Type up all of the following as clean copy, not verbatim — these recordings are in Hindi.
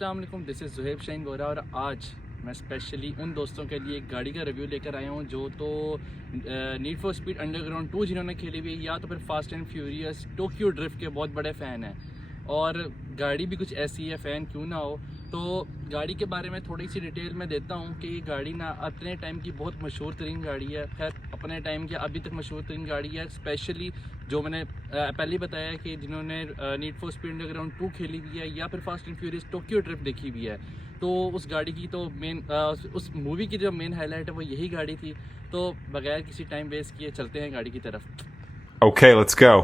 अस्सलाम वालेकुम, दिस इज़ ज़ुहैब शाहीन गोरा और आज मैं स्पेशली उन दोस्तों के लिए एक गाड़ी का रिव्यू लेकर आया हूँ जो तो नीड फॉर स्पीड अंडरग्राउंड 2 जिन्होंने खेली हुई है या तो फिर fast and furious Tokyo drift के बहुत बड़े फ़ैन हैं और गाड़ी भी कुछ ऐसी है, फ़ैन क्यों ना हो। तो गाड़ी के बारे में थोड़ी सी डिटेल मैं देता हूँ कि ये गाड़ी ना अपने टाइम की बहुत मशहूर तरीन गाड़ी है। खैर अपने टाइम की अभी तक मशहूर तरीन गाड़ी है, स्पेशली जो मैंने पहले बताया कि जिन्होंने नीड फॉर स्पीड अंडरग्राउंड 2 खेली हुई है या फिर fast and furious Tokyo drift देखी हुई है, तो उस गाड़ी की तो मेन उस मूवी की जो मेन हाईलाइट है वो यही गाड़ी थी। तो बगैर किसी टाइम वेस्ट किए चलते हैं गाड़ी की तरफ। Okay, let's go.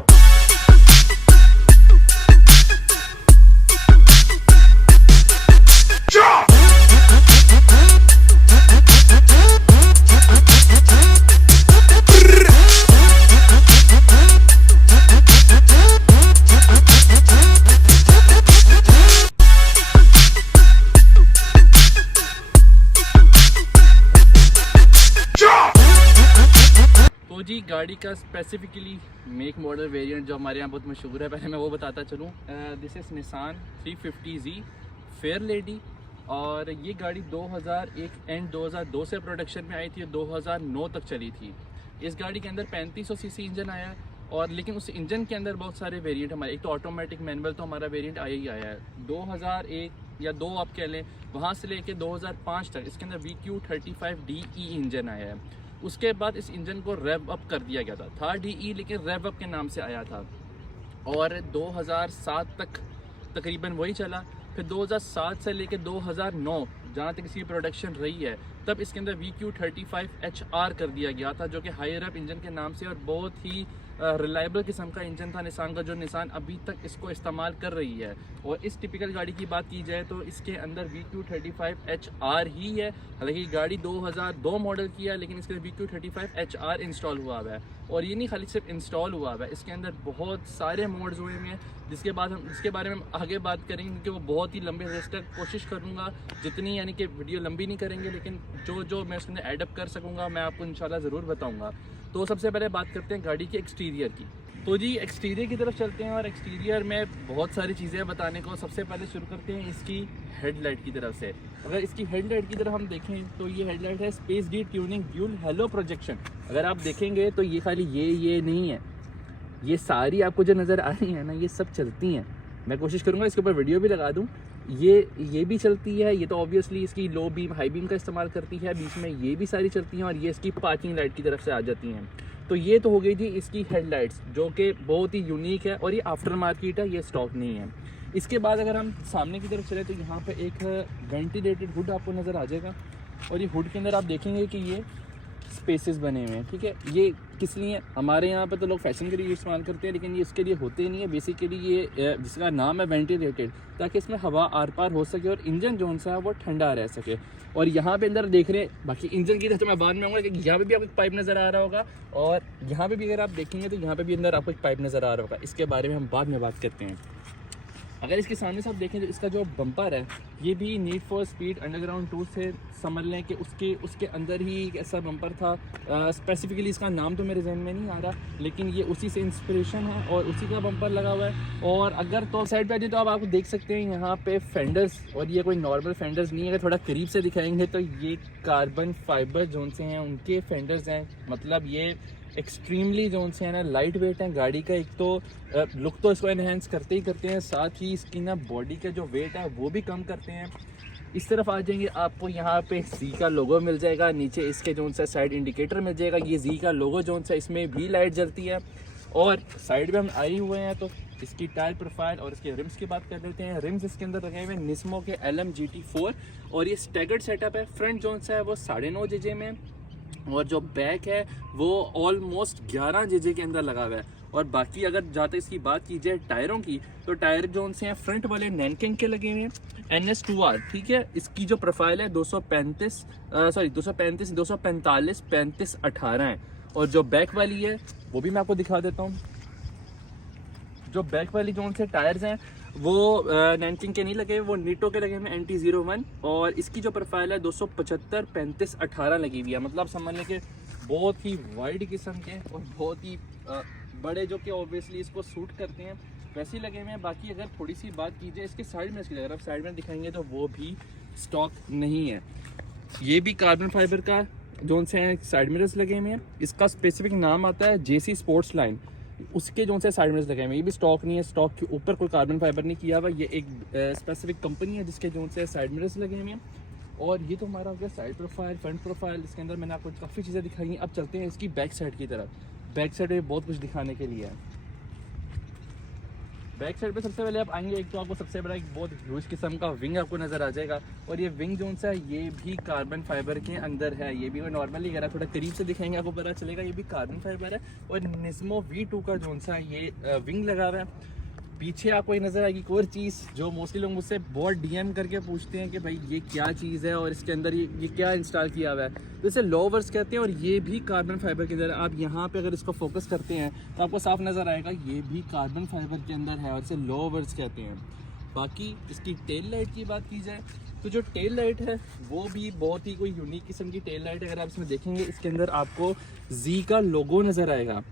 तो जी गाड़ी का स्पेसिफिकली मेक मॉडल वेरिएंट जो हमारे यहाँ बहुत मशहूर है, पहले मैं वो बताता चलूँ। This is Nissan 350Z fair lady और ये गाड़ी 2001 एंड 2002 से प्रोडक्शन में आई थी, 2009 तक चली थी। इस गाड़ी के अंदर 3500 सीसी इंजन आया और लेकिन उस इंजन के अंदर बहुत सारे वेरिएंट हमारे, एक तो ऑटोमेटिक मैनुअल तो हमारा वेरिएंट आया ही आया है 2001 या 2 आप कह लें, वहाँ से लेके 2005 तक इसके अंदर VQ35DE इंजन आया है। उसके बाद इस इंजन को रेव अप कर दिया गया था DE लेकिन रेव अप के नाम से आया था और 2007 तक तकरीबन वही चला। फिर 2007 से लेकर 2009 जहाँ तक इसकी प्रोडक्शन रही है तब इसके अंदर VQ35HR कर दिया गया था जो कि हायर अप इंजन के नाम से और बहुत ही रिलायबल किस्म का इंजन था निसान का, जो निसान अभी तक इसको इस्तेमाल कर रही है। और इस टिपिकल गाड़ी की बात की जाए तो इसके अंदर VQ35HR ही है। हालांकि गाड़ी 2002 मॉडल की है लेकिन इसके अंदर VQ35HR इंस्टॉल हुआ हुआ है और ये नहीं खाली सिर्फ इंस्टॉल हुआ हुआ है, इसके अंदर बहुत सारे मोड्स हुए हैं जिसके बारे में हम आगे बात करेंगे क्योंकि वो बहुत ही लंबे रेस तक कोशिश करूँगा जितनी, यानी कि वीडियो लंबी नहीं करेंगे लेकिन जो मैं उसमें एडअप कर सकूँगा मैं आपको इंशाल्लाह ज़रूर बताऊँगा। तो सबसे पहले बात करते हैं गाड़ी के एक्सटीरियर की। तो जी एक्सटीरियर की तरफ चलते हैं और एक्सटीरियर में बहुत सारी चीज़ें बताने को। सबसे पहले शुरू करते हैं इसकी हेडलाइट की तरफ से। अगर इसकी हेडलाइट की तरफ हम देखें तो ये हेडलाइट है space D tuning dual hello projection. अगर आप देखेंगे तो ये खाली ये नहीं है, ये सारी आपको जो नज़र आ रही है ना ये सब चलती हैं। मैं कोशिश करूँगा इसके ऊपर वीडियो भी लगा दूँ। ये भी चलती है, ये तो ऑब्वियसली इसकी लो बीम हाई बीम का इस्तेमाल करती है, बीच में ये भी सारी चलती हैं और ये इसकी पार्किंग लाइट की तरफ से आ जाती हैं। तो ये तो हो गई थी इसकी हेडलाइट्स जो कि बहुत ही यूनिक है और ये आफ्टर मार्केट है, ये स्टॉक नहीं है। इसके बाद अगर हम सामने की तरफ चले तो यहाँ पे एक वेंटिलेटेड हुड आपको नज़र आ जाएगा और ये हुड के अंदर आप देखेंगे कि ये स्पेसेस बने हुए हैं। ठीक है, ये किस लिए, हमारे यहाँ पे तो लोग फैशन के लिए इस्तेमाल करते हैं लेकिन ये इसके लिए होते नहीं है। बेसिकली ये जिसका नाम है वेंटिलेटेड, ताकि इसमें हवा आर पार हो सके और इंजन जो सा है वो ठंडा रह सके। और यहाँ पे अंदर देख रहे हैं, बाकी इंजन की तरफ तो मैं बाद में आऊँगा कि यहाँ पे भी आपको एक पाइप नज़र आ रहा होगा और यहाँ पे भी अगर आप देखेंगे तो यहाँ पे भी अंदर आपको एक पाइप नज़र आ रहा होगा। इसके बारे में हम बाद में बात करते हैं। अगर इसके सामने से आप देखें तो इसका जो बम्पर है ये भी नीड फॉर स्पीड अंडरग्राउंड 2 से समझ लें कि उसके अंदर ही एक ऐसा बम्पर था। स्पेसिफिकली इसका नाम तो मेरे जहन में नहीं आ रहा लेकिन ये उसी से इंस्पिरेशन है और उसी का बम्पर लगा हुआ है। और अगर तो साइड पे आ जाए तो आप आपको देख सकते हैं यहाँ पे फेंडर्स, और ये कोई नॉर्मल फेंडर्स नहीं है। अगर थोड़ा करीब से दिखाएंगे तो ये कार्बन फाइबर जोन से हैं उनके फेंडर्स हैं, मतलब ये एक्सट्रीमली जोन से है ना लाइट वेट है गाड़ी का। एक तो लुक तो इसको एनहेंस करते ही करते हैं, साथ ही इसकी ना बॉडी का जो वेट है वो भी कम करते हैं। इस तरफ आ जाएंगे आपको यहाँ पे जी का लोगो मिल जाएगा, नीचे इसके जोन सा साइड इंडिकेटर मिल जाएगा, ये जी का लोगो जोन सा इसमें भी लाइट जलती है। और साइड में हम आए हुए हैं तो इसकी टायर प्रोफाइल और इसके रिम्स की बात कर लेते हैं। रिम्स इसके अंदर लगे हुए निस्मो के LM GT4 और ये स्टैगर्ड सेटअप है। फ्रंट जोन सा है वो 9.5 JJ में और जो बैक है वो ऑलमोस्ट 11 JJ के अंदर लगा हुआ है। और बाकी अगर जहाँ तक इसकी बात की जाए टायरों की तो टायर जो से हैं फ्रंट वाले नैनकिंग के लगे हुए हैं NS2R। ठीक है, इसकी जो प्रोफाइल है 245 35 18 है। और जो बैक वाली है वो भी मैं आपको दिखा देता हूँ। जो बैक वाली जोन से टायर्स हैं वो नैनकिंग के नहीं लगे, वो नीटो के लगे हुए NT01 और इसकी जो प्रोफाइल है 275 35 18 लगी हुई है। मतलब समझ लें कि बहुत ही वाइड किस्म के और बहुत ही बड़े जो कि ऑब्वियसली इसको सूट करते हैं। वैसे ही लगे हुए हैं। बाकी अगर थोड़ी सी बात की जाए इसके साइड में, अगर आप साइड में दिखाएंगे तो वो भी स्टॉक नहीं है। ये भी कार्बन फाइबर का जोन से साइड मिरर्स लगे हुए हैं। इसका स्पेसिफिक नाम आता है जेसी स्पोर्ट्स लाइन, उसके जोन से साइड मिरर्स लगे हुए हैं। ये भी स्टॉक नहीं है, स्टॉक के ऊपर कोई कार्बन फाइबर नहीं किया हुआ। ये एक स्पेसिफिक कंपनी है जिसके जोन से साइड मिरर्स लगे हुए हैं। और ये तो हमारा हो गया साइड प्रोफाइल, फ्रंट प्रोफाइल। इसके अंदर मैंने आपको काफ़ी चीज़ें दिखाई हैं। अब चलते हैं इसकी बैक साइड की तरफ। बैक साइड में बहुत कुछ दिखाने के लिए है। बैक साइड पे सबसे पहले आप आएंगे, एक तो आपको सबसे बड़ा एक बहुत ह्यूज किस्म का विंग आपको नज़र आ जाएगा। और ये विंग जोन सा है ये भी कार्बन फाइबर के अंदर है। ये भी नॉर्मली अगर आप थोड़ा करीब से दिखाएंगे आपको पता चलेगा ये भी कार्बन फाइबर है। और निस्मो V2 का जोन सा ये विंग लगा हुआ है। पीछे आपको ये नज़र आएगी एक और चीज़ जो मोस्टली लोग मुझसे बहुत DM करके पूछते हैं कि भाई ये क्या चीज़ है और इसके अंदर ये क्या इंस्टॉल किया हुआ है। तो इसे लोवर्स कहते हैं और ये भी कार्बन फाइबर के अंदर। आप यहाँ पे अगर इसको फोकस करते हैं तो आपको साफ नज़र आएगा ये भी कार्बन फाइबर के अंदर है और इसे लोवर्स कहते हैं। बाकी इसकी टेल लाइट की बात की जाए तो जो टेल लाइट है वो भी बहुत ही कोई यूनिक किस्म की टेल लाइट है। अगर आप इसमें देखेंगे इसके अंदर आपको Z का लोगो नज़र आएगा।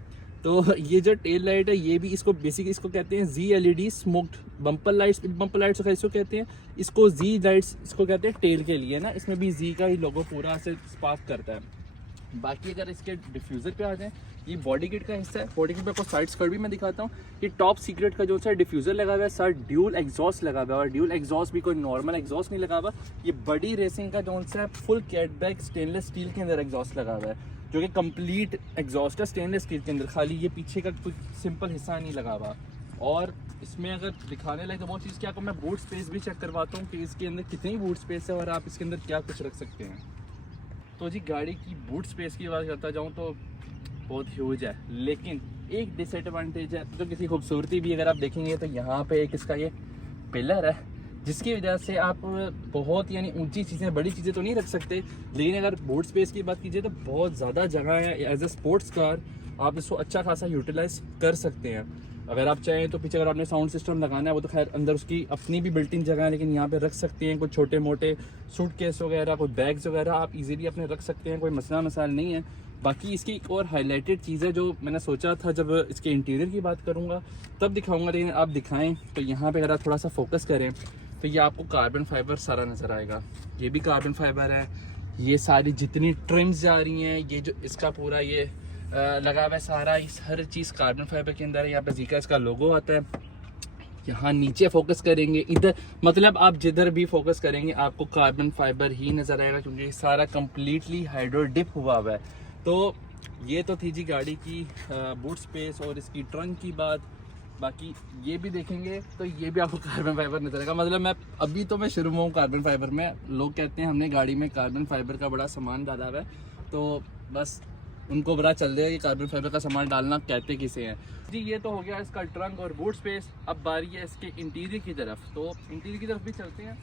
तो ये जो टेल लाइट है ये भी इसको बेसिकली इसको कहते हैं Z LED smoked bumper lights. Bumper lights इसको कहते हैं, इसको Z लाइट्स इसको कहते हैं टेल के लिए ना। इसमें भी Z का ही लोगो पूरा से स्पार्क करता है। बाकी अगर इसके डिफ्यूज़र पे आ जाएं, ये बॉडी किट का हिस्सा है। बॉडी किट पे आपको साइड स्कर्ट भी मैं दिखाता हूँ। ये टॉप सीक्रेट का जो सा डिफ्यूज़र लगा हुआ है, सर ड्यूल एग्जॉस्ट लगा हुआ है। और ड्यूल एग्जॉस्ट भी कोई नॉर्मल एग्जॉस्ट नहीं लगा हुआ। ये बड़ी रेसिंग का जो सा फुल कैटबैक स्टेनलेस स्टील के अंदर एग्जॉस्ट लगा हुआ है, जो कि कंप्लीट एग्जॉस्ट है स्टेनलेस स्टील के अंदर। खाली ये पीछे का कोई सिंपल हिस्सा नहीं लगा हुआ। और इसमें अगर दिखाने लगे तो बहुत चीज़ क्या आपको मैं बूट स्पेस भी चेक करवाता हूँ कि इसके अंदर कितनी बूट स्पेस है और आप इसके अंदर क्या कुछ रख सकते हैं। तो जी गाड़ी की बूट स्पेस की बात करता जाऊँ तो बहुत ह्यूज है, लेकिन एक डिसएडवांटेज है जो किसी खूबसूरती भी अगर आप देखेंगे तो यहाँ पे एक इसका ये पिलर है जिसकी वजह से आप बहुत यानी ऊंची चीज़ें बड़ी चीज़ें तो नहीं रख सकते। लेकिन अगर बूट स्पेस की बात कीजिए तो बहुत ज़्यादा जगह है। एज ए स्पोर्ट्स कार आप इसको अच्छा खासा यूटिलाइज कर सकते हैं। अगर आप चाहें तो पीछे अगर आपने साउंड सिस्टम लगाना है वो तो खैर अंदर उसकी अपनी भी बिल्ट इन जगह है, लेकिन यहाँ पे रख सकते हैं। कुछ छोटे मोटे सूटकेस वगैरह, कोई बैग्स वगैरह आप इजीली अपने रख सकते हैं, कोई मसला मसाइल नहीं है। बाकी इसकी एक और हाईलाइटेड चीज़ है जो मैंने सोचा था जब इसके इंटीरियर की बात करूँगा तब दिखाऊँगा, लेकिन आप दिखाएँ तो यहाँ पर अगर आप थोड़ा सा फोकस करें तो ये आपको कार्बन फाइबर सारा नज़र आएगा। ये भी कार्बन फाइबर है। ये सारी जितनी ट्रिम्स जा रही हैं, ये जो इसका पूरा ये लगा हुआ है सारा, इस हर चीज़ कार्बन फाइबर के अंदर है। यहाँ पे Z का इसका लोगो आता है। यहाँ नीचे फोकस करेंगे, इधर मतलब आप जिधर भी फोकस करेंगे आपको कार्बन फाइबर ही नज़र आएगा क्योंकि सारा कम्प्लीटली हाइड्रो डिप हुआ हुआ है। तो ये तो थी जी गाड़ी की बूट स्पेस और इसकी ट्रंक की बात। बाकी ये भी देखेंगे तो ये भी आपको कार्बन फाइबर नजर आएगा। मतलब मैं शुरू में हूँ कार्बन फाइबर में। लोग कहते हैं हमने गाड़ी में कार्बन फाइबर का बड़ा सामान डाला हुआ है, तो बस उनको बड़ा चल रहा है कि कार्बन फाइबर का सामान डालना कहते किसे हैं जी। ये तो हो गया इसका ट्रंक और बूट स्पेस। अब बारी है इसके इंटीरियर की तरफ, तो इंटीरियर की तरफ भी चलते हैं।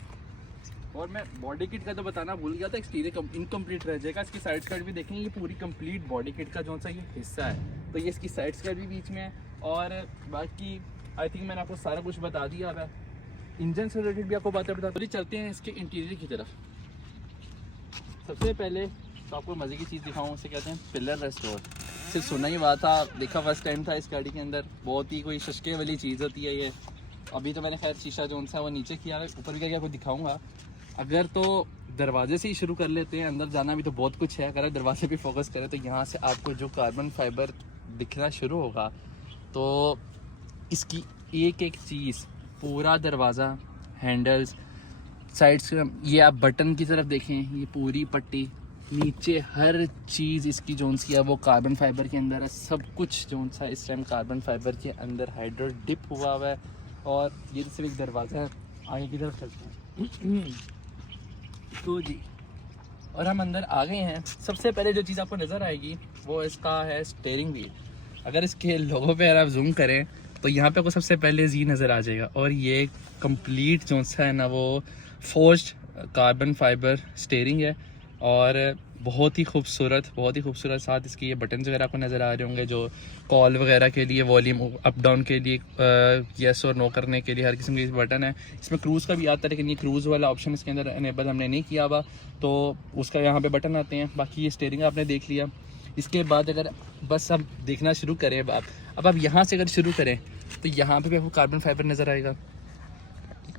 और मैं बॉडी किट का तो बताना भूल गया था, एक्सटीरियर इनकम्प्लीट रह जाएगा। इसकी साइड स्कर्ट भी देखेंगे, ये पूरी कंप्लीट बॉडी किट का जो सा ये हिस्सा है, तो ये इसकी साइड स्कर्ट भी बीच में है। और बाकी आई थिंक मैंने आपको सारा कुछ बता दिया है। इंजन से रिलेटेड भी आपको बातें बता दी। चलते हैं इसके इंटीरियर की तरफ। सबसे पहले तो आपको मज़े की चीज़ दिखाऊँ, उसे कहते हैं पिलर रेस्टोर। सिर्फ सुना ही हुआ था, देखा फर्स्ट टाइम था इस गाड़ी के अंदर। बहुत ही कोई शशके वाली चीज़ होती है ये। अभी तो मैंने खैर शीशा जो सा वो नीचे किया है, ऊपर भी क्या आपको दिखाऊँगा। अगर तो दरवाजे से ही शुरू कर लेते हैं, अंदर जाना भी तो बहुत कुछ है। अगर दरवाजे पे फोकस करें तो यहाँ से आपको जो कार्बन फाइबर दिखना शुरू होगा, तो इसकी एक एक चीज़, पूरा दरवाज़ा, हैंडल्स, साइड्स, ये आप बटन की तरफ देखें, ये पूरी पट्टी, नीचे हर चीज़ इसकी जोन सी है वो कार्बन फाइबर के अंदर है। सब कुछ जोन सा इस टाइम कार्बन फाइबर के अंदर हाइड्रो डिप हुआ हुआ है। और ये सिर्फ एक दरवाज़ा है, आगे की तरफ चलते हैं तो जी। और हम अंदर आ गए हैं। सबसे पहले जो चीज़ आपको नज़र आएगी वो इसका है स्टीयरिंग व्हील। अगर इसके लोगों पे अगर आप जूम करें तो यहाँ पे आपको सबसे पहले Z नज़र आ जाएगा। और ये कंप्लीट जो सा है ना वो फोर्ज्ड कार्बन फाइबर स्टीयरिंग है और बहुत ही खूबसूरत साथ इसकी ये बटन वगैरह आपको नज़र आ रहे होंगे जो कॉल वगैरह के लिए, वॉल्यूम अप डाउन के लिए, येस और नो करने के लिए हर किस्म की बटन है। इसमें क्रूज़ का भी आता है, लेकिन ये क्रूज़ वाला ऑप्शन इसके अंदर इनेबल हमने नहीं किया हुआ, तो उसका यहाँ पे बटन आते हैं। बाकी ये स्टीयरिंग आपने देख लिया। इसके बाद अगर बस अब देखना शुरू करें, अब आप यहाँ से अगर शुरू करें तो यहाँ पे भी आपको कार्बन फाइबर नज़र आएगा।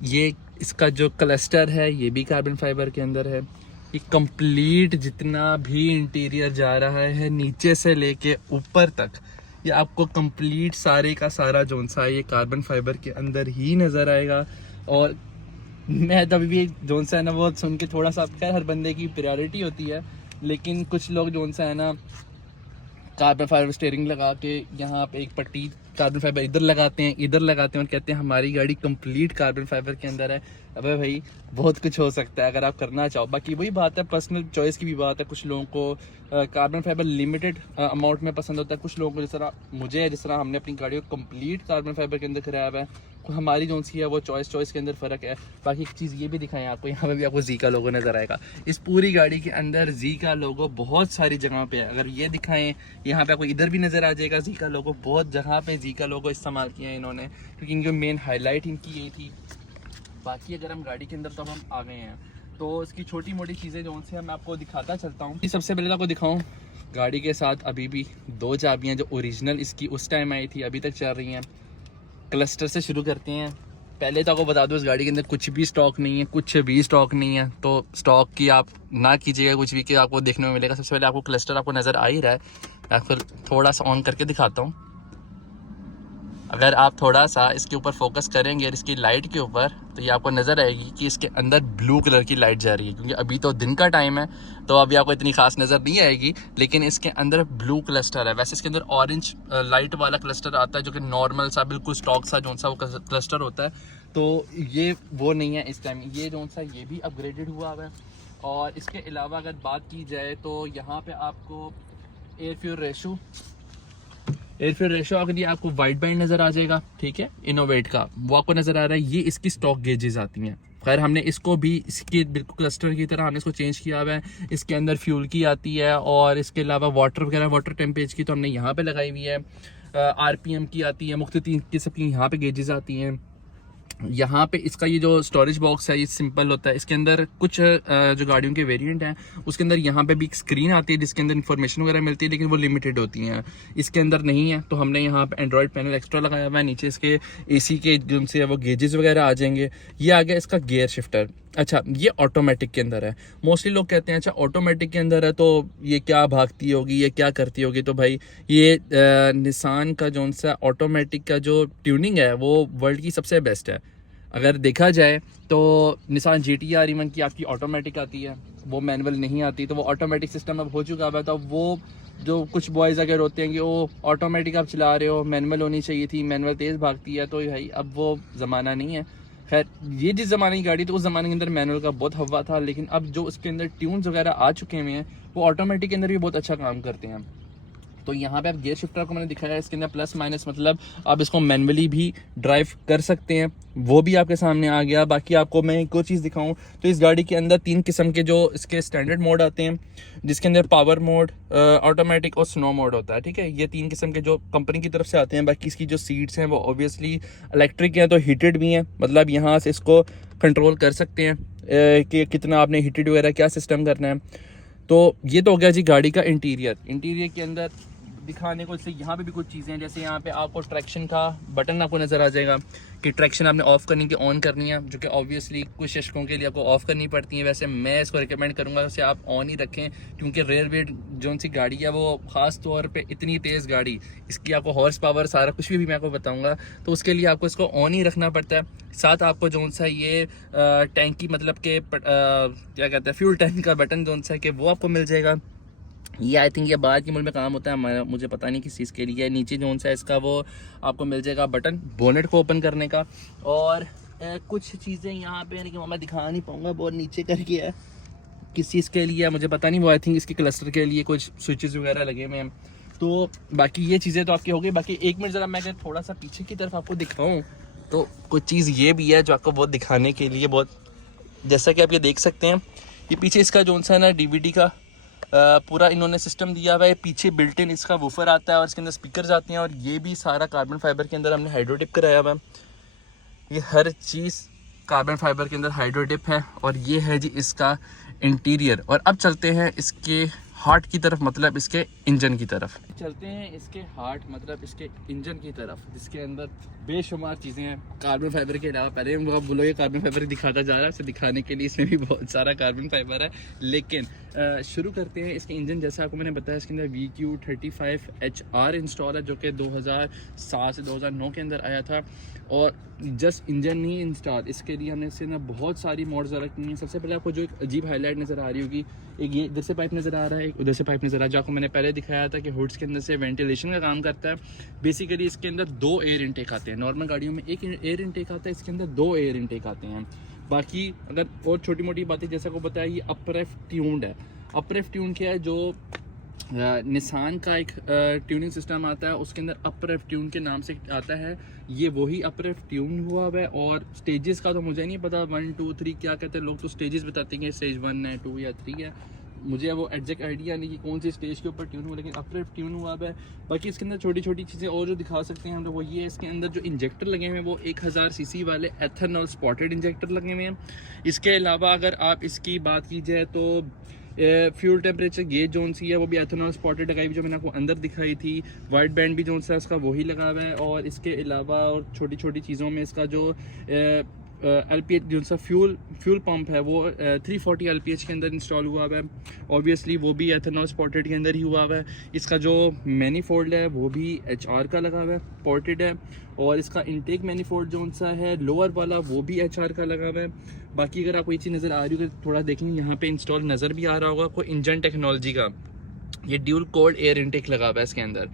ये इसका जो क्लस्टर है ये भी कार्बन फाइबर के अंदर है। ये कंप्लीट जितना भी इंटीरियर जा रहा है नीचे से लेके ऊपर तक, ये आपको कंप्लीट सारे का सारा जोन सा ये कार्बन फाइबर के अंदर ही नज़र आएगा। और मैं तो अभी भी जोन सा है ना वो सुन के थोड़ा सा, खैर हर बंदे की प्रायोरिटी होती है, लेकिन कुछ लोग जोन सा है ना कार्बन फाइबर स्टीयरिंग लगा के यहाँ पे एक पट्टी कार्बन फाइबर इधर लगाते हैं और कहते हैं हमारी गाड़ी कंप्लीट कार्बन फाइबर के अंदर है। अबे भाई बहुत कुछ हो सकता है अगर आप करना चाहो। बाकी वही बात है, पर्सनल चॉइस की भी बात है। कुछ लोगों को कार्बन फाइबर लिमिटेड अमाउंट में पसंद होता है, कुछ लोगों को जिस तरह मुझे है, जिस तरह हमने अपनी गाड़ी को कंप्लीट कार्बन फाइबर के अंदर कराया हुआ है। हमारी जो सी है वो चॉइस के अंदर फ़र्क है। बाकी एक चीज़ ये भी दिखाएं आपको, यहाँ पे भी आपको जी का लोगो नज़र आएगा। इस पूरी गाड़ी के अंदर जी का लोगो बहुत सारी जगह पे है। अगर ये दिखाएं, यहाँ पे आपको इधर भी नज़र आ जाएगा जी का लोगो। बहुत जगह पे जी का लोगो इस्तेमाल किया है इन्होंने, क्योंकि इनकी मेन हाईलाइट इनकी यही थी। बाकी अगर हम गाड़ी के अंदर तो हम आ गए हैं, तो इसकी छोटी मोटी चीज़ें जो उनसे मैं आपको दिखाता चलता हूँ। सबसे पहले तो आपको दिखाऊँ, गाड़ी के साथ अभी भी 2 चाबियाँ जो ओरिजिनल इसकी उस टाइम आई थी अभी तक चल रही हैं। क्लस्टर से शुरू करते हैं। पहले तो आपको बता दूं इस गाड़ी के अंदर कुछ भी स्टॉक नहीं है, तो स्टॉक की आप ना कीजिएगा कुछ भी कि आपको देखने में मिलेगा। सबसे पहले आपको क्लस्टर आपको नज़र आ ही रहा है, मैं फिर थोड़ा सा ऑन करके दिखाता हूँ। अगर आप थोड़ा सा इसके ऊपर फोकस करेंगे और इसकी लाइट के ऊपर, तो ये आपको नज़र आएगी कि इसके अंदर ब्लू कलर की लाइट जा रही है। क्योंकि अभी तो दिन का टाइम है तो अभी आपको इतनी खास नज़र नहीं आएगी, लेकिन इसके अंदर ब्लू क्लस्टर है। वैसे इसके अंदर ऑरेंज लाइट वाला क्लस्टर आता है जो कि नॉर्मल सा बिल्कुल स्टॉक सा जो सा वो क्लस्टर होता है, तो ये वो नहीं है इस टाइम। ये जो सा ये भी अपग्रेडेड हुआ हुआ है। और इसके अलावा अगर बात की जाए तो यहाँ पर आपको एयर फ्यूल रेशो अगर ये आपको वाइट बैंड नज़र आ जाएगा, ठीक है, इनोवेट का वो आपको नज़र आ रहा है। ये इसकी स्टॉक गेजेस आती हैं। खैर हमने इसको भी इसके बिल्कुल क्लस्टर की तरह हमने इसको चेंज किया हुआ है। इसके अंदर फ्यूल की आती है और इसके अलावा वाटर वगैरह, वाटर टेम्परेचर की तो हमने यहाँ पे लगाई हुई है। RPM की आती है, मुख्तलिफ किस्म की यहाँ पे गेजेस आती हैं। यहाँ पे इसका ये जो स्टोरेज बॉक्स है ये सिंपल होता है। इसके अंदर कुछ जो गाड़ियों के वेरिएंट हैं उसके अंदर यहाँ पे भी एक स्क्रीन आती है जिसके अंदर इन्फॉर्मेशन वगैरह मिलती है, लेकिन वो लिमिटेड होती हैं। इसके अंदर नहीं है, तो हमने यहाँ पे एंड्रॉयड पैनल एक्स्ट्रा लगाया हुआ है। नीचे इसके AC के जो से वो गेजेस वगैरह आ जाएंगे। ये आ गया इसका गियर शिफ्टर। अच्छा, ये ऑटोमेटिक के अंदर है। मोस्टली लोग कहते हैं अच्छा ऑटोमेटिक के अंदर है तो ये क्या भागती होगी, ये क्या करती होगी। तो भाई ये निसान का जो सा ऑटोमेटिक का जो ट्यूनिंग है वो वर्ल्ड की सबसे बेस्ट है। अगर देखा जाए तो निसान GT-R इवन की आपकी ऑटोमेटिक आती है, वो मैनुअल नहीं आती। तो वो ऑटोमेटिक सिस्टम अब हो चुका है। तो वो जो कुछ बॉयज़ अगर होते हैं कि वो ऑटोमेटिक आप चला रहे हो, मैनुअल होनी चाहिए थी, मैनुअल तेज़ भागती है, तो भाई अब वो ज़माना नहीं है। खैर ये जिस ज़माने की गाड़ी तो उस ज़माने के अंदर मैनुअल का बहुत हवा था, लेकिन अब जो उसके अंदर ट्यून्स वगैरह आ चुके हुए हैं वो ऑटोमेटिक के अंदर भी बहुत अच्छा काम करते हैं। तो यहाँ पे आप गियर शिफ्टर को मैंने दिखाया है, इसके अंदर प्लस माइनस मतलब आप इसको मैनुअली भी ड्राइव कर सकते हैं, वो भी आपके सामने आ गया। बाकी आपको मैं एक और चीज़ दिखाऊं तो इस गाड़ी के अंदर 3 किस्म के जो इसके स्टैंडर्ड मोड आते हैं, जिसके अंदर पावर मोड, ऑटोमेटिक और स्नो मोड होता है। ठीक है, ये 3 किस्म के जो कंपनी की तरफ से आते हैं। बाकी इसकी जो सीट्स हैं वो ऑब्वियसली इलेक्ट्रिक हैं तो हीटेड भी हैं, मतलब यहाँ से इसको कंट्रोल कर सकते हैं कि कितना आपने हीटेड वगैरह क्या सिस्टम करना है। तो ये तो हो गया जी गाड़ी का इंटीरियर के अंदर दिखाने को। इससे यहाँ पे भी कुछ चीज़ें हैं, जैसे यहाँ पे आपको ट्रैक्शन का बटन आपको नज़र आ जाएगा कि ट्रैक्शन आपने ऑफ़ करनी की ऑन करनी है, जो कि ऑब्वियसली कुछ शशकों के लिए आपको ऑफ़ करनी पड़ती है। वैसे मैं इसको रिकमेंड करूँगा उसे आप ऑन ही रखें, क्योंकि रेयर वेट जो सी गाड़ी है वो ख़ास तौर पे इतनी तेज़ गाड़ी, इसकी आपको हॉर्स पावर सारा कुछ भी मैं आपको बताऊँगा, तो उसके लिए आपको इसको ऑन ही रखना पड़ता है। साथ आपको जो सा ये टैंकी मतलब के क्या कहते हैं फ्यूल टैंक का बटन जो सा कि वो आपको मिल जाएगा। ये आई थिंक ये बाहर के मुल्क में काम होता है, हमारा मुझे पता नहीं किस चीज़ के लिए। नीचे जो सा इसका वो आपको मिल जाएगा बटन बोनेट को ओपन करने का। और कुछ चीज़ें यहाँ पे लेकिन मैं दिखा नहीं पाऊँगा, बहुत नीचे करके है, किस चीज़ के लिए मुझे पता नहीं। वो आई थिंक इसके क्लस्टर के लिए कुछ स्विचेस वगैरह लगे हुए हैं। तो बाकी ये चीज़ें तो आपकी हो गई। बाकी 1 मिनट ज़रा मैं अगर थोड़ा सा पीछे की तरफ आपको दिखाऊँ तो कुछ चीज़ ये भी है जो आपको बहुत दिखाने के लिए बहुत, जैसा कि आप ये देख सकते हैं, ये पीछे इसका जो सा ना DVD का पूरा इन्होंने सिस्टम दिया हुआ है। पीछे बिल्ट इन इसका वूफर आता है और इसके अंदर स्पीकर्स आते हैं, और ये भी सारा कार्बन फाइबर के अंदर हमने हाइड्रोटिप कराया हुआ है। ये हर चीज़ कार्बन फाइबर के अंदर हाइड्रोटिप है। और ये है जी इसका इंटीरियर। और अब चलते हैं इसके हार्ट की तरफ, मतलब इसके इंजन की तरफ चलते हैं। इसके हार्ट मतलब इसके इंजन की तरफ, जिसके अंदर बेशुमार चीज़ें हैं कार्बन फाइबर के अलावा। पहले हम आप बोलो ये कार्बन फाइबर दिखाता जा रहा है, इसे दिखाने के लिए इसमें भी बहुत सारा कार्बन फाइबर है। लेकिन शुरू करते हैं इसके इंजन। जैसा आपको मैंने बताया, इसके अंदर VQ35HR इंस्टॉल है, जो कि 2007 से 2009 के अंदर आया था। और जस्ट इंजन नहीं इंस्टॉल, इसके लिए हमने इससे ना बहुत सारी मॉड्स रखी हैं। सबसे पहले आपको जो एक अजीब हाईलाइट नज़र आ रही होगी, एक ये इधर से पाइप नज़र आ रहा है, एक उधर से पाइप नज़र आ रहा है, जो आपको मैंने पहले दिखाया था कि हुड्स के अंदर से वेंटिलेशन का काम करता है। बेसिकली इसके अंदर 2 एयर इनटेक आते हैं। नॉर्मल गाड़ियों में एक एयर इनटेक आता है, इसके अंदर 2 एयर इनटेक आते हैं। बाकी अगर और छोटी मोटी बातें जैसा को बताया, ये अपर ट्यून्ड है। अपर ट्यून क्या है, जो निसान का एक ट्यूनिंग सिस्टम आता है, उसके अंदर अपर ट्यून के नाम से आता है। ये वही अपर ट्यून हुआ है। और स्टेजेस का तो मुझे नहीं पता, 1 2 3 क्या कहते हैं लोग, तो स्टेजेस बताते हैं, स्टेज 1 है, 2 या 3 है। मुझे वो एग्जैक्ट आइडिया नहीं कि कौन सी स्टेज के ऊपर ट्यून हुआ, लेकिन अपर ट्यून हुआ है। बाकी इसके अंदर छोटी छोटी चीज़ें और जो दिखा सकते हैं हम लोग, वो ये इसके अंदर जो इंजेक्टर लगे हुए हैं वो 1000 सीसी वाले एथेनॉल स्पॉटेड इंजेक्टर लगे हुए हैं। इसके अलावा अगर आप इसकी बात की जाए तो फ्यूल टेम्परेचर गेज जोन सी है, वो भी एथेनॉल स्पॉटेड लगाई हुई, जो मैंने आपको अंदर दिखाई थी। वाइट बैंड भी जो सा उसका वही लगा हुआ है। और इसके अलावा और छोटी छोटी चीज़ों में इसका जो LPH जो सा फ्यूल पंप है वो 340 LPH के अंदर इंस्टॉल हुआ हुआ है। ऑब्वियसली वो भी एथेनॉल स्पॉटेड के अंदर ही हुआ हुआ है। इसका जो मैनीफोल्ड है वो भी HR का लगा हुआ है, पोर्टेड है। और इसका इनटेक मैनीफोल्ड जो सा है लोअर वाला, वो भी HR का लगा हुआ है। बाकी अगर आपको ये चीज़ नज़र आ रही होगी, थोड़ा देखेंगे यहाँ पे इंस्टॉल नज़र भी आ रहा होगा आपको, इंजन टेक्नोलॉजी का ये ड्यूल कोल्ड एयर इनटेक लगा हुआ है इसके अंदर।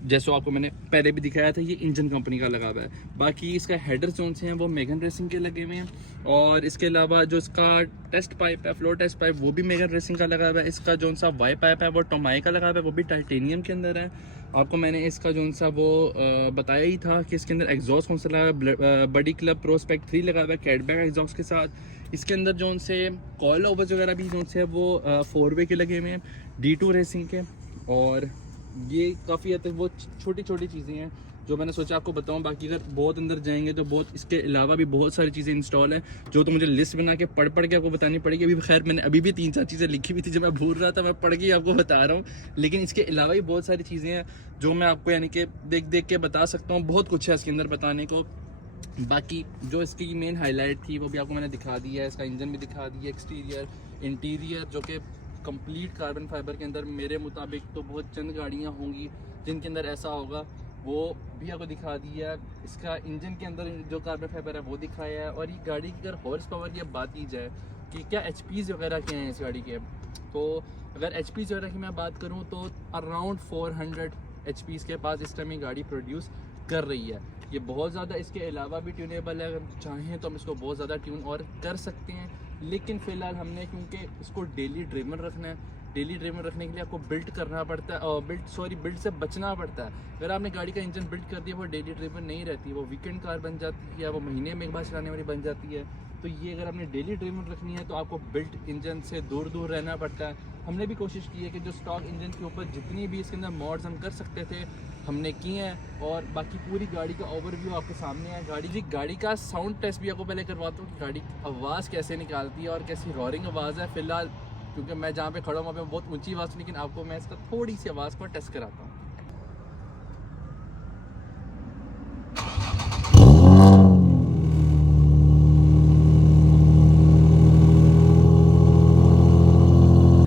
जैसे आपको मैंने पहले भी दिखाया था, ये इंजन कंपनी का लगा हुआ है। बाकी इसका हेडर जोन से हैं वो मेगन रेसिंग के लगे हुए हैं। और इसके अलावा जो इसका टेस्ट पाइप है, फ्लोर टेस्ट पाइप, वो भी मेगन रेसिंग का लगा हुआ है। इसका जो सा वाई पाइप है वो टोमाई का लगा हुआ है, वो भी टाइटेनियम के अंदर है। आपको मैंने इसका जो सा वो बताया ही था कि इसके अंदर एग्जॉस्ट कौन सा लगा है, बडी क्लब प्रोस्पेक्ट 3 लगा हुआ है कैटबैक एग्जॉस्ट के साथ। इसके अंदर जो से कॉल ओवर्स वगैरह भी जो से वो 4 वे के लगे हुए हैं, D2 रेसिंग के। और ये काफ़ी हद तक वो छोटी छोटी चीज़ें हैं जो मैंने सोचा आपको बताऊं। बाकी अगर बहुत अंदर जाएंगे तो बहुत इसके अलावा भी बहुत सारी चीज़ें इंस्टॉल है, जो तो मुझे लिस्ट बना के पढ़ के आपको बतानी पड़ेगी। अभी खैर मैंने अभी भी 3-4 चीज़ें लिखी हुई थी, जो मैं भूल रहा था, मैं पढ़ के आपको बता रहा हूँ। लेकिन इसके अलावा भी बहुत सारी चीज़ें हैं जो मैं आपको यानी कि देख के बता सकता हूँ। बहुत कुछ है इसके अंदर बताने को। बाकी जो इसकी मेन हाईलाइट थी वो भी आपको मैंने दिखा दिया है। इसका इंजन भी दिखा दिया, एक्सटीरियर, इंटीरियर, जो कि कंप्लीट कार्बन फाइबर के अंदर मेरे मुताबिक तो बहुत चंद गाड़ियाँ होंगी जिनके अंदर ऐसा होगा, वो भी आपको दिखा दिया। इसका इंजन के अंदर जो कार्बन फाइबर है वो दिखाया है। और ये गाड़ी की अगर हॉर्स पावर की अब बात की जाए कि क्या HPs वगैरह क्या हैं इस गाड़ी के, तो अगर HPs वगैरह की मैं बात करूँ तो अराउंड 400 HPs के पास इस टाइम ये गाड़ी प्रोड्यूस कर रही है। ये बहुत ज़्यादा इसके अलावा भी ट्यूनेबल है, अगर चाहें तो हम इसको बहुत ज़्यादा ट्यून और कर सकते हैं। लेकिन फ़िलहाल हमने क्योंकि इसको डेली ड्रिवन रखना है, डेली ड्रिवन रखने के लिए आपको बिल्ड करना पड़ता है, और बिल्ड से बचना पड़ता है। अगर आपने गाड़ी का इंजन बिल्ड कर दिया, वो डेली ड्रिवन नहीं रहती, वो वीकेंड कार बन जाती है, वो महीने में एक बार चलाने वाली बन जाती है। तो ये अगर आपने डेली ड्रिवन रखनी है तो आपको बिल्ट इंजन से दूर रहना पड़ता है। हमने भी कोशिश की है कि जो स्टॉक इंजन के ऊपर जितनी भी इसके अंदर मॉड्स हम कर सकते थे हमने किए हैं। और बाकी पूरी गाड़ी का ओवरव्यू आपके सामने है। गाड़ी का साउंड टेस्ट भी आपको पहले करवाता हूँ कि गाड़ी आवाज़ कैसे निकालती है और कैसी रॉरिंग आवाज़ है। फ़िलहाल क्योंकि मैं जहाँ पे खड़ा हूँ वहाँ पे बहुत ऊंची आवाज़, लेकिन आपको मैं इसका थोड़ी सी आवाज़ को टेस्ट कराता हूँ।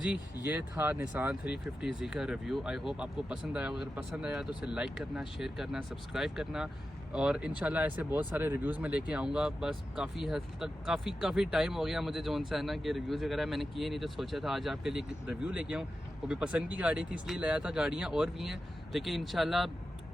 जी ये था निसान 350Z का रिव्यू। आई होप आपको पसंद आया। अगर पसंद आया तो उसे लाइक करना, शेयर करना, सब्सक्राइब करना। और इंशाल्लाह ऐसे बहुत सारे रिव्यूज़ मैं लेके आऊँगा। बस काफ़ी हद तक काफ़ी टाइम हो गया मुझे जो सा है ना कि रिव्यूज़ वगैरह मैंने किए नहीं, तो सोचा था आज आपके लिए रिव्यू लेके आऊँ। वो भी पसंद की गाड़ी थी इसलिए लाया था। गाड़ियाँ और भी हैं लेकिन इंशाल्लाह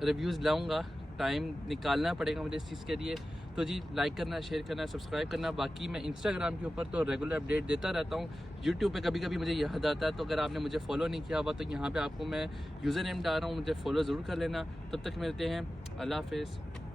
रिव्यूज़ लाऊँगा, टाइम निकालना पड़ेगा मुझे इस चीज़ के लिए। तो जी लाइक करना, शेयर करना, सब्सक्राइब करना। बाकी मैं इंस्टाग्राम के ऊपर तो रेगुलर अपडेट देता रहता हूँ। यूट्यूब पे कभी कभी मुझे याद आता है, तो अगर आपने मुझे फॉलो नहीं किया हुआ तो यहाँ पे आपको मैं यूज़र नेम डाल रहा हूँ, मुझे फॉलो ज़रूर कर लेना। तब तक मिलते हैं, अल्लाह हाफ़िज़।